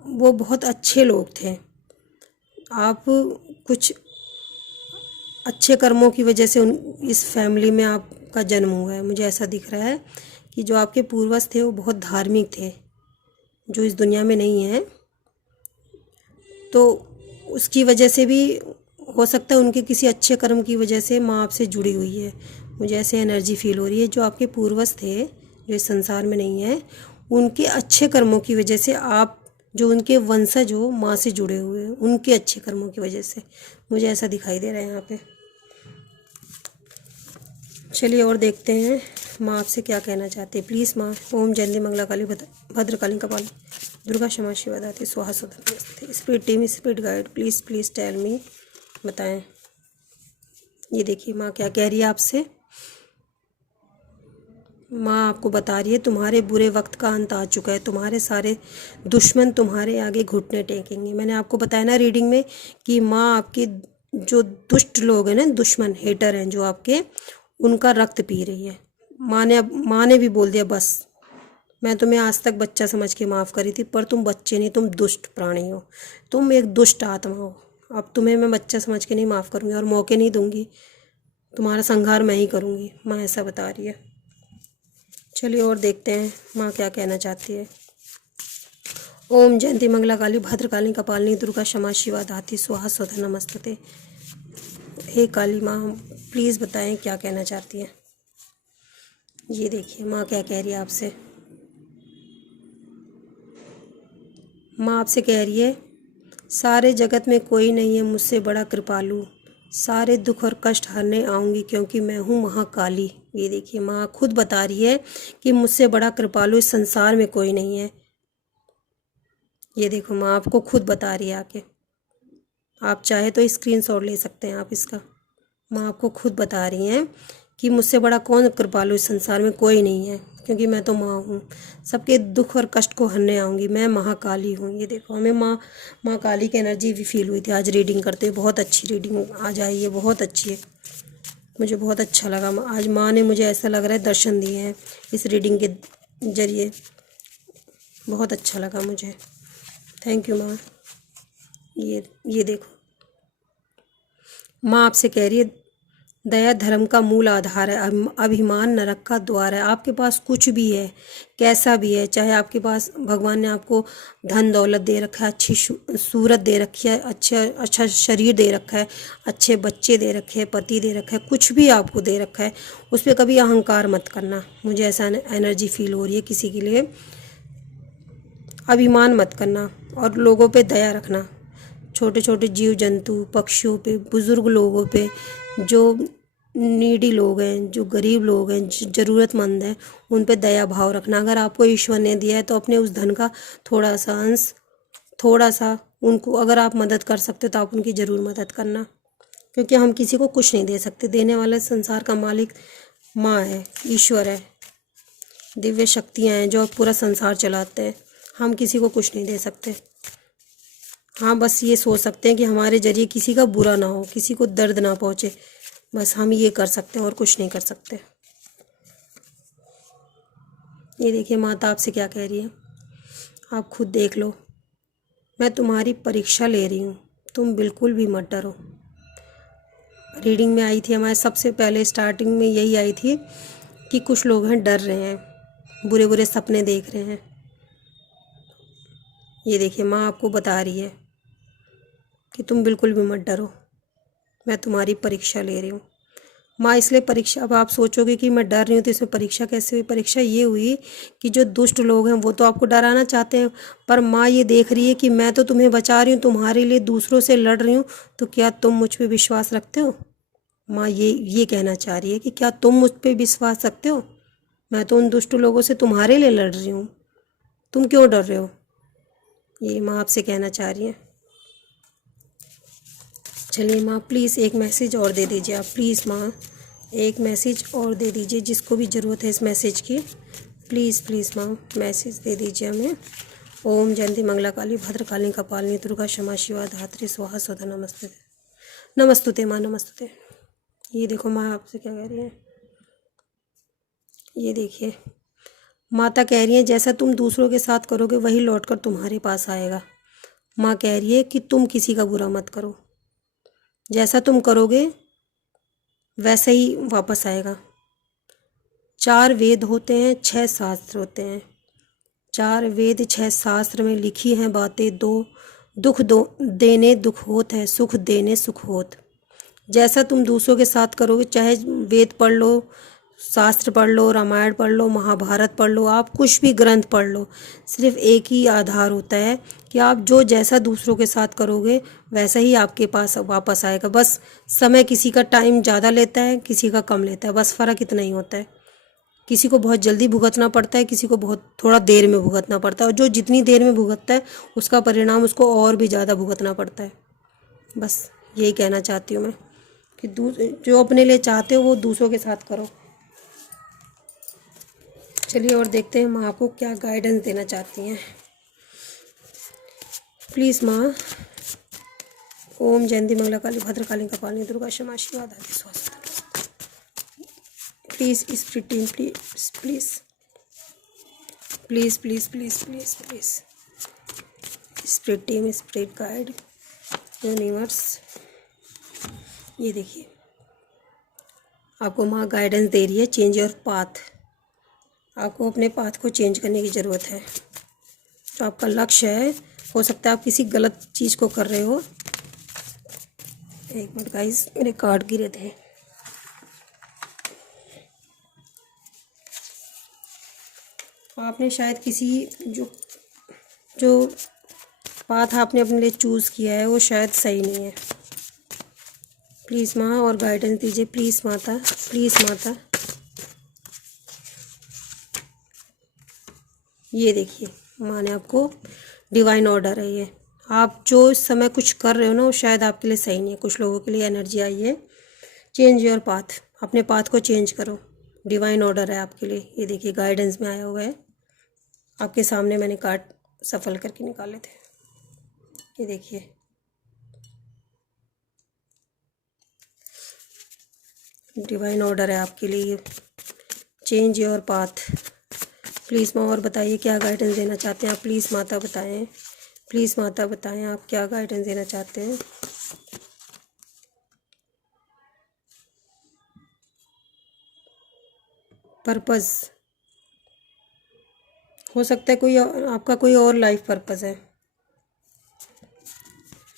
वो बहुत अच्छे लोग थे। आप कुछ अच्छे कर्मों की वजह से इस फैमिली में आपका जन्म हुआ है। मुझे ऐसा दिख रहा है कि जो आपके पूर्वज थे वो बहुत धार्मिक थे, जो इस दुनिया में नहीं है, तो उसकी वजह से भी हो सकता है उनके किसी अच्छे कर्म की वजह से माँ आपसे जुड़ी हुई है। मुझे ऐसे एनर्जी फील हो रही है। जो आपके पूर्वज थे जो इस संसार में नहीं है, उनके अच्छे कर्मों की वजह से आप जो उनके वंशज हो माँ से जुड़े हुए हैं, उनके अच्छे कर्मों की वजह से मुझे ऐसा दिखाई दे रहा है यहाँ पे। चलिए और देखते हैं माँ आपसे क्या कहना चाहती है। प्लीज़ माँ, ओम जयंती मंगला काली भद्रकाली कपाल दुर्गा क्षमा शिवा दाती स्वाहा स्वधा नमस्ते। Spirit team, spirit guide, please please tell me, बताएं। ये देखिए माँ क्या कह रही है आपसे। माँ आपको बता रही है तुम्हारे बुरे वक्त का अंत आ चुका है, तुम्हारे सारे दुश्मन तुम्हारे आगे घुटने टेकेंगे। मैंने आपको बताया ना रीडिंग में कि माँ आपके जो दुष्ट लोग हैं ना, दुश्मन हेटर हैं जो आपके, उनका रक्त पी रही है। माँ ने भी बोल दिया बस, मैं तुम्हें आज तक बच्चा समझ के माफ़ करी थी, पर तुम बच्चे नहीं, तुम दुष्ट प्राणी हो, तुम एक दुष्ट आत्मा हो। अब तुम्हें मैं बच्चा समझ के नहीं माफ़ करूँगी और मौके नहीं दूँगी, तुम्हारा संहार मैं ही करूँगी। माँ ऐसा बता रही है। चलिए और देखते हैं माँ क्या कहना चाहती है। ओम जयंती मंगला काली भद्रकाली कपालिनी दुर्गा क्षमा शिवा धाती स्वाहा स्वधा नमस्ते। हे काली माँ, प्लीज़ बताएं क्या कहना चाहती है। ये देखिए माँ क्या कह रही है आपसे। माँ आपसे कह रही है सारे जगत में कोई नहीं है मुझसे बड़ा कृपालु, सारे दुख और कष्ट हरने आऊँगी क्योंकि मैं हूँ महाकाली। ये देखिए माँ खुद बता रही है कि मुझसे बड़ा कृपालु इस संसार में कोई नहीं है। ये देखो माँ आपको खुद बता रही है आके, आप चाहे तो स्क्रीनशॉट ले सकते हैं आप इसका। माँ आपको खुद बता रही हैं कि मुझसे बड़ा कौन कृपालु इस संसार में कोई नहीं है, क्योंकि मैं तो माँ हूँ, सबके दुख और कष्ट को हरने आऊँगी, मैं महाकाली हूँ। ये देखो हमें माँ काली की एनर्जी भी फील हुई थी आज रीडिंग करते हुए। बहुत अच्छी रीडिंग आज आई है, बहुत अच्छी है, मुझे बहुत अच्छा लगा। आज माँ ने मुझे ऐसा लग रहा है दर्शन दिए हैं इस रीडिंग के जरिए, बहुत अच्छा लगा मुझे। थैंक यू माँ। ये देखो माँ आपसे कह रही है दया धर्म का मूल आधार है, अभिमान नरक का द्वार है। आपके पास कुछ भी है, कैसा भी है, चाहे आपके पास भगवान ने आपको धन दौलत दे रखा है, अच्छी सूरत दे रखी है, अच्छा शरीर दे रखा है, अच्छे बच्चे दे रखे हैं, पति दे रखा है, कुछ भी आपको दे रखा है, उस पर कभी अहंकार मत करना। मुझे ऐसा एनर्जी फील हो रही है किसी के लिए। अभिमान मत करना और लोगों पे दया रखना, छोटे छोटे जीव जंतु, पक्षियों पे, बुज़ुर्ग लोगों पे, जो नीडी लोग हैं, जो गरीब लोग हैं, ज़रूरतमंद हैं, उन पे दया भाव रखना। अगर आपको ईश्वर ने दिया है तो अपने उस धन का थोड़ा सा अंश, थोड़ा सा उनको अगर आप मदद कर सकते हो तो आप उनकी ज़रूर मदद करना, क्योंकि हम किसी को कुछ नहीं दे सकते। देने वाला संसार का मालिक माँ है, ईश्वर है, दिव्य शक्तियाँ हैं जो पूरा संसार चलाते हैं। हम किसी को कुछ नहीं दे सकते। हाँ बस ये सोच सकते हैं कि हमारे जरिए किसी का बुरा ना हो, किसी को दर्द ना पहुँचे, बस हम ये कर सकते हैं और कुछ नहीं कर सकते। ये देखिए माता आपसे क्या कह रही है, आप खुद देख लो। मैं तुम्हारी परीक्षा ले रही हूँ, तुम बिल्कुल भी मत डरो। रीडिंग में आई थी हमारे सबसे पहले स्टार्टिंग में यही आई थी कि कुछ लोग हैं डर रहे हैं, बुरे बुरे सपने देख रहे हैं। ये देखिए माँ आपको बता रही है कि तुम बिल्कुल भी मत डरो, मैं तुम्हारी परीक्षा ले रही हूँ। माँ इसलिए परीक्षा, अब आप सोचोगे कि मैं डर रही हूँ तो इसमें परीक्षा कैसे हुई। परीक्षा ये हुई कि जो दुष्ट लोग हैं वो तो आपको डराना चाहते हैं, पर माँ ये देख रही है कि मैं तो तुम्हें बचा रही हूँ, तुम्हारे लिए दूसरों से लड़ रही हूँ, तो क्या तुम मुझ पर विश्वास रखते हो। माँ ये कहना चाह रही है कि क्या तुम मुझ पर विश्वास रखते हो। मैं तो उन दुष्ट लोगों से तुम्हारे लिए लड़ रही हूँ, तुम क्यों डर रहे हो। ये माँ आपसे कहना चाह रही है। चलिए माँ प्लीज़ एक मैसेज और दे दीजिए आप, प्लीज़ माँ एक मैसेज और दे दीजिए, जिसको भी ज़रूरत है इस मैसेज की, प्लीज़ प्लीज़ माँ मैसेज दे दीजिए हमें। ओम जयंती मंगला काली भद्रकाली कपालिनी दुर्गा क्षमा शिवा धात्री स्वाहा स्वधा नमस्ते। नमस्तुते माँ, नमस्तुते। ये देखो माँ आपसे क्या कह रही है। ये देखिए माता कह रही है जैसा तुम दूसरों के साथ करोगे वही लौटकर तुम्हारे पास आएगा। माँ कह रही है कि तुम किसी का बुरा मत करो, जैसा तुम करोगे वैसे ही वापस आएगा। 4 वेद होते हैं, 6 शास्त्र होते हैं। 4 वेद 6 शास्त्र में लिखी हैं बातें, दुख देने दुख होत है, सुख देने सुख होत। जैसा तुम दूसरों के साथ करोगे, चाहे वेद पढ़ लो, शास्त्र पढ़ लो, रामायण पढ़ लो, महाभारत पढ़ लो, आप कुछ भी ग्रंथ पढ़ लो, सिर्फ एक ही आधार होता है कि आप जो जैसा दूसरों के साथ करोगे वैसा ही आपके पास वापस आएगा। बस समय किसी का टाइम ज़्यादा लेता है, किसी का कम लेता है, बस फ़र्क इतना ही होता है। किसी को बहुत जल्दी भुगतना पड़ता है, किसी को बहुत थोड़ा देर में भुगतना पड़ता है, और जो जितनी देर में भुगतता है उसका परिणाम उसको और भी ज़्यादा भुगतना पड़ता है। बस यही कहना चाहती हूँ मैं कि जो अपने लिए चाहते हो वो दूसरों के साथ करो। चलिए और देखते हैं माँ आपको क्या गाइडेंस देना चाहती हैं। प्लीज़ माँ, ओम जयंती मंगला काली भद्रकाली कपालिनी दुर्गा क्षमा आशीर्वाद आदि स्वास्थ्य। Please spirit team, please please please please please please please spirit team, spirit guide, universe, ये देखिए आपको माँ गाइडेंस दे रही है। चेंज योर पाथ, आपको अपने पाथ को चेंज करने की ज़रूरत है। जो आपका लक्ष्य है, हो सकता है आप किसी गलत चीज़ को कर रहे हो। एक मिनट गाइस, मेरे कार्ड गिरे थे। आपने शायद किसी जो पाथ आपने अपने लिए चूज़ किया है वो शायद सही नहीं है। प्लीज़ माँ और गाइडेंस दीजिए, प्लीज़ माता, प्लीज़ माता। ये देखिए माँ ने आपको डिवाइन ऑर्डर है ये। आप जो इस समय कुछ कर रहे हो ना वो शायद आपके लिए सही नहीं है। कुछ लोगों के लिए एनर्जी आई है। चेंज योर पाथ, अपने पाथ को चेंज करो, डिवाइन ऑर्डर है आपके लिए। ये देखिए गाइडेंस में आया हुआ है। आपके सामने मैंने कार्ड सफल करके निकाले थे, ये देखिए। डिवाइन ऑर्डर है आपके लिए, चेंज योर पाथ। प्लीज़ माँ और बताइए क्या गाइडेंस देना चाहते हैं आप। प्लीज़ माता बताएं, प्लीज़ माता बताएं आप क्या गाइडेंस देना चाहते हैं। पर्पस, हो सकता है कोई आपका कोई और लाइफ पर्पस है,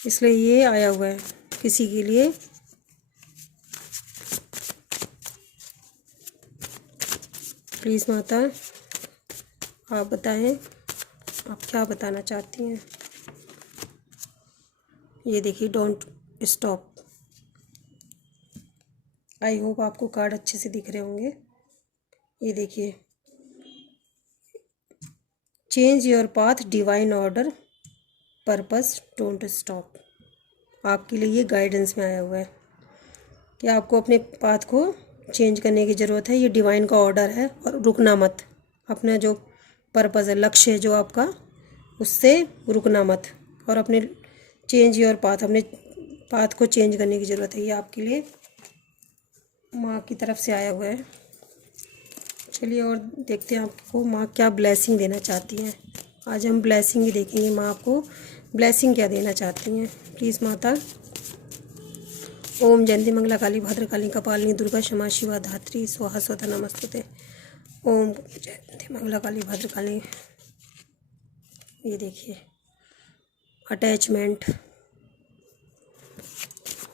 इसलिए ये आया हुआ है किसी के लिए। प्लीज़ माता आप बताएं आप क्या बताना चाहती हैं। ये देखिए डोंट स्टॉप। आई होप आपको कार्ड अच्छे से दिख रहे होंगे। ये देखिए change your path, divine order, purpose, don't stop. आपके लिए ये गाइडेंस में आया हुआ है कि आपको अपने पाथ को चेंज करने की ज़रूरत है। ये डिवाइन का ऑर्डर है और रुकना मत। अपना जो पर्पस है, लक्ष्य है जो आपका, उससे रुकना मत। और अपने चेंज योर पाथ, अपने पाथ को चेंज करने की ज़रूरत है। ये आपके लिए माँ की तरफ से आया हुआ है। चलिए और देखते हैं आपको माँ क्या ब्लेसिंग देना चाहती हैं। आज हम ब्लेसिंग ही देखेंगे, माँ आपको ब्लेसिंग क्या देना चाहती हैं। प्लीज़ माता। ओम जयंती मंगला काली भद्रकाली कपालिनी दुर्गा क्षमा शिवा धात्री स्वाहा स्वधा नमस्तुते। ओम जयंती मंगला काली भद्रकाली। ये देखिए अटैचमेंट।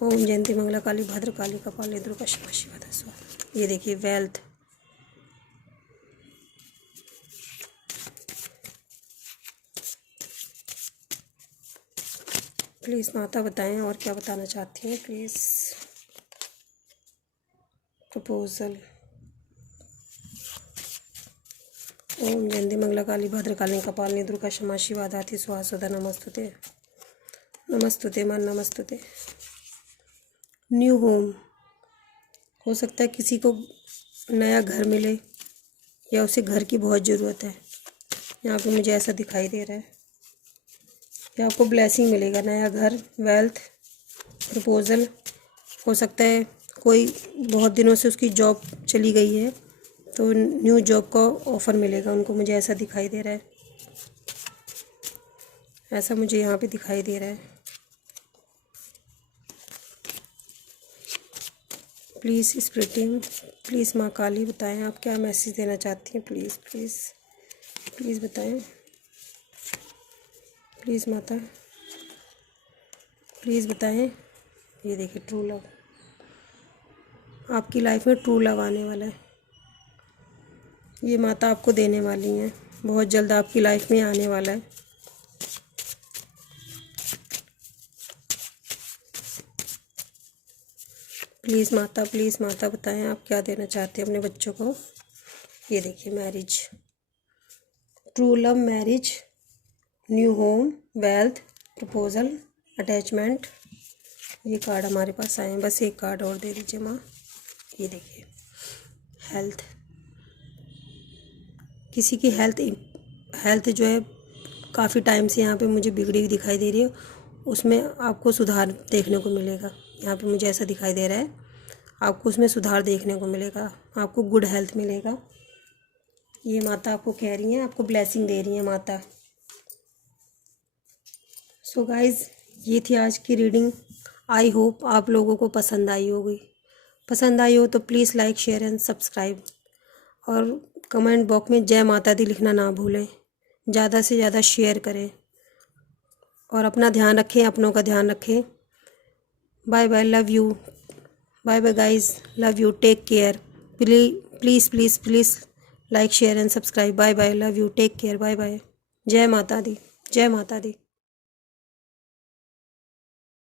ओम जयंती मंगला काली भद्रकाली कपालिनी दुर्गा क्षमा शिवा धा स्वाहा। ये देखिए वेल्थ। प्लीज़ माता बताएं और क्या बताना चाहती हैं। Please proposal. ओम जयंती मंगला काली भद्रकाली कपालिनी दुर्गा क्षमा शिवा धात्री स्वाहा स्वधा नमस्तुते। नमस्तुते मन नमस्तुते। न्यू होम, हो सकता है किसी को नया घर मिले या उसे घर की बहुत ज़रूरत है। यहाँ पे मुझे ऐसा दिखाई दे रहा है कि आपको ब्लेसिंग मिलेगा, नया घर, वेल्थ, प्रपोजल। हो सकता है कोई बहुत दिनों से उसकी जॉब चली गई है तो न्यू जॉब का ऑफ़र मिलेगा उनको, मुझे ऐसा दिखाई दे रहा है। ऐसा मुझे यहाँ पे दिखाई दे रहा है। प्लीज़ स्पिरिट टीम, प्लीज़ माँ काली बताएं आप क्या मैसेज देना चाहती हैं। प्लीज़ प्लीज़ प्लीज़ बताएं। प्लीज़ माता प्लीज़ बताएं। ये देखिए ट्रू लव, आपकी लाइफ में ट्रू लव आने वाला है। ये माता आपको देने वाली हैं, बहुत जल्द आपकी लाइफ में आने वाला है। प्लीज़ माता बताएं आप क्या देना चाहते हैं अपने बच्चों को। ये देखिए, marriage, true love, marriage, new home, wealth, proposal, attachment. ये कार्ड हमारे पास आए हैं। बस एक कार्ड और दे दीजिए माँ। ये देखिए, हेल्थ, किसी की हेल्थ जो है काफ़ी टाइम से यहाँ पे मुझे बिगड़ी हुई दिखाई दे रही है, उसमें आपको सुधार देखने को मिलेगा। यहाँ पे मुझे ऐसा दिखाई दे रहा है, आपको उसमें सुधार देखने को मिलेगा, आपको गुड हेल्थ मिलेगा। ये माता आपको कह रही हैं, आपको ब्लेसिंग दे रही हैं माता। सो गाइज़, ये थी आज की रीडिंग। आई होप आप लोगों को पसंद आई होगी। पसंद आई हो तो please like, share and subscribe, और कमेंट बॉक्स में जय माता दी लिखना ना भूलें। ज़्यादा से ज़्यादा शेयर करें और अपना ध्यान रखें, अपनों का ध्यान रखें। Bye bye, love you. Bye bye guys, love you, take care. Please please please like, share and subscribe. Bye bye, love you, take care, bye bye. जय माता दी, जय माता दी।